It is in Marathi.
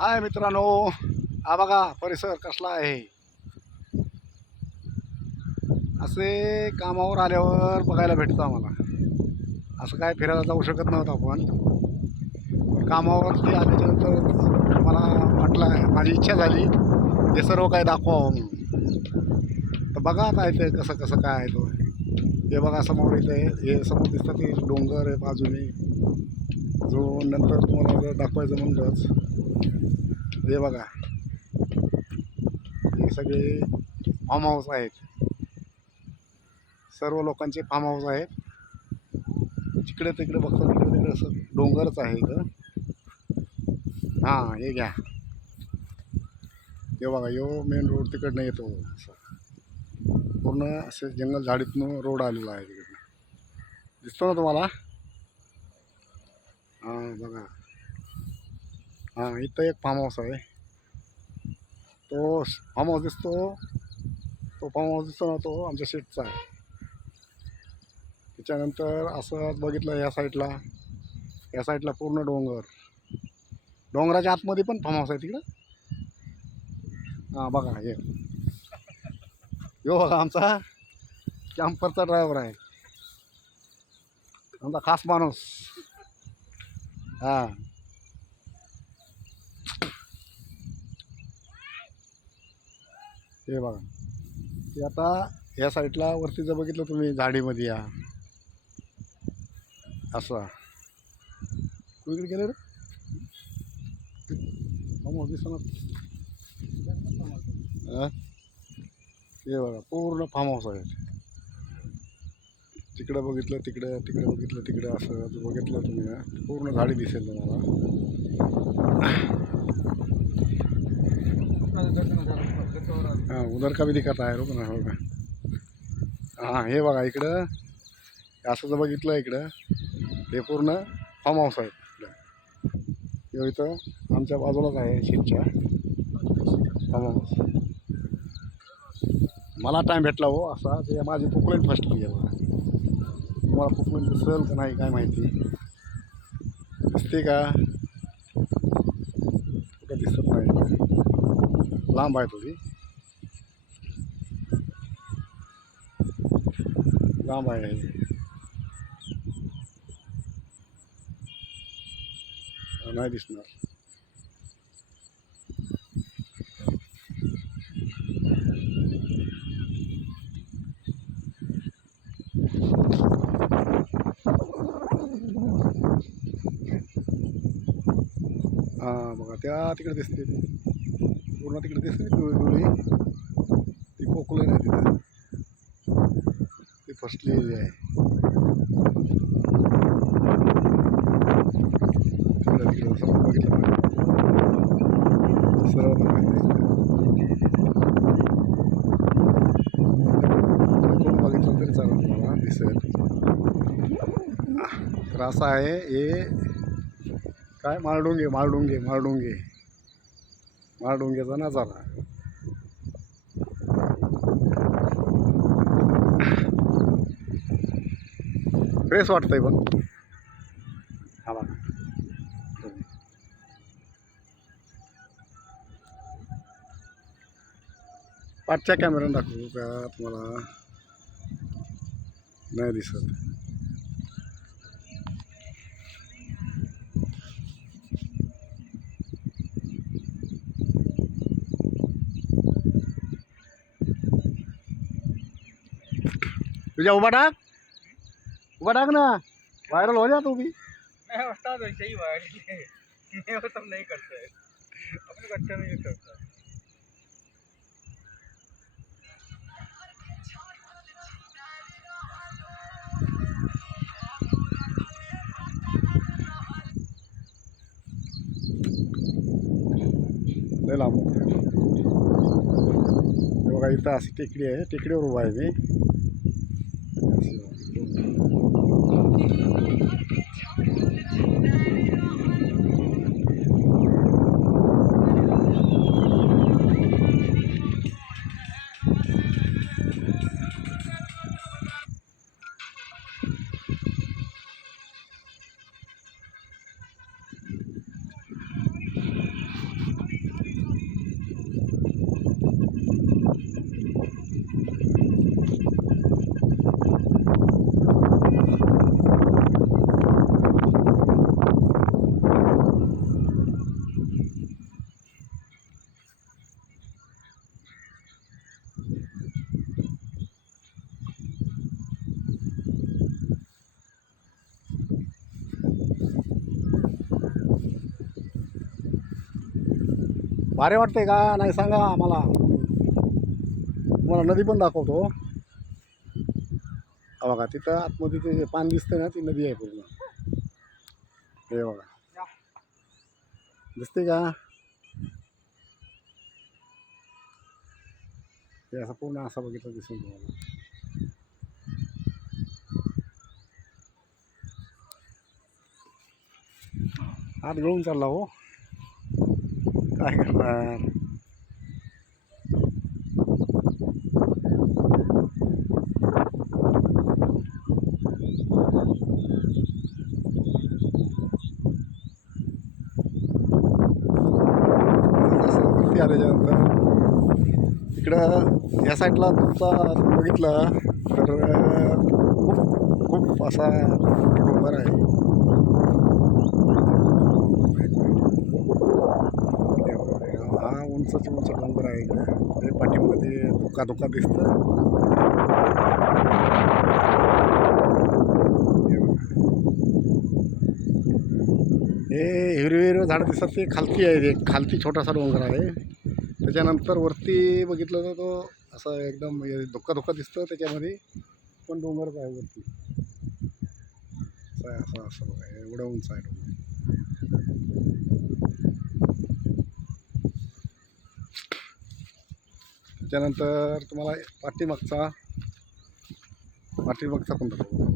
हाय मित्रांनो हा बघा परिसर कसला आहे. असे कामावर आल्यावर बघायला भेटतं आम्हाला. असं काय फिरायला जाऊ शकत नव्हतं आपण. कामावर कामावरती आल्याच्यानंतर मला वाटलं माझी इच्छा झाली हे सर्व काय दाखवावं म्हणून. तर बघा काय ते कसं कसं काय आहे तो. हे बघा समोर इथे हे समोर दिसतं ते डोंगर आहे बाजूने. जो नंतर तुम्हाला जर दाखवायचं म्हणलंच हे बघा. हे सगळे फार्म हाऊस आहेत. सर्व लोकांचे फार्म हाऊस आहेत. जिकडे तिकडे बघतो तिकडे तिकडे असं डोंगरच आहे इथं. हां हे घ्या. हे बघा यो मेन रोड तिकडनं येतो असं. पूर्ण असे जंगल झाडीतनं रोड आलेला आहे तिकडनं. दिसतो ना तुम्हाला? हां बघा. हां इथं एक फार्म हाऊस आहे. तो फार्म हाऊस दिसतो. तो फार्म हाऊस दिसतो ना तो आमच्या शेटचा आहे. त्याच्यानंतर असं बघितलं या साईडला या साईडला पूर्ण डोंगर. डोंगराच्या आतमध्ये पण फार्म हाऊस आहे तिकडं. हां बघा हे. यो बघा आमचा कॅम्परचा ड्रायव्हर आहे. आमचा खास माणूस. हां. हे बघा. ते आता या साईडला वरती जर बघितलं तुम्ही झाडीमध्ये या. असं. इकडे गेले रे. हां? हे बघा पूर्ण फार्म हाऊस आहे. तिकडं बघितलं तिकडं तिकडं बघितलं तिकडं असं बघितलं तुम्ही पूर्ण झाडी दिसेल तुम्हाला हां उधर का भी दिखत आहे रोक ना हो का? हां हे बघा इकडं. असं जर बघितलं इकडं. हे पूर्ण फार्म हाऊस आहे इकडं. हे इथं आमच्या बाजूलाच आहे शीटच्या फार्म हाऊस मला टाईम भेटला हो असा. ते माझी पोकलेन फसली आहे बघा. तुम्हाला पोकलेन दिसेल का नाही काय माहिती. दिसते का? कुठं दिसत नाही. लांब आहे थोडी काम आहे. नाही दिसणार. हां बघा त्या तिकडे दिसते पूर्ण तिकडे दिसते पिवळी पिवळी ती पोकलं नाही तिथं ती फसलेली आहे तिकडं तिकडं समोर बघितलं ना सर्व कोण बघितलं तरी चालेल तुम्हाला दिसेल तर असं आहे हे काय माळडोंगे माळडोंगे माळडोंगे माळडोंगेचा नजारा फ्रेश वाटतंय पण हा बघा पाठच्या कॅमेऱ्याने दाखवू का तुम्हाला नाही दिसत तुझ्या उभा टाक उभा टाक ना व्हायरल हो जा तू भी। मैं बता दो सही बात है। मैं वो सब नहीं करते अपने बच्चे नहीं करता। लय लांब होते हे बघा इथं अशी टेकडी आहे टेकडीवर उभा आहे मी. भारी वाटते का? नाही सांगा आम्हाला. तुम्हाला नदी पण दाखवतो. हा बघा तिथं आतमध्ये ते पाणी दिसतंय ना ती नदी आहे पूर्ण. हे बघा. दिसते का? हे असं पूर्ण असं बघितलं दिसून तुम्हाला. हात घेऊन चालला हो. काय करणार असं वरती आल्याच्यानंतर इकडं या साईडला तुमचा बघितलं तर अं, खूप खूप असा डोंगर आहे हा उंचच उंच डोंगर आहे ते पाठीमध्ये धोका धोका दिसतं हे हिरवे हिरवे झाडं दिसतात ते खालती आहे ते खालती छोटासा डोंगर आहे. त्याच्यानंतर वरती बघितलं तर तो असं एकदम धोका धोका दिसतं त्याच्यामध्ये. पण डोंगरच आहे वरती. असं असं असं बघा. एवढं उंच आहे डोंगर. त्याच्यानंतर तुम्हाला पाठीमागचा पाठीमागचा पण दाखवतो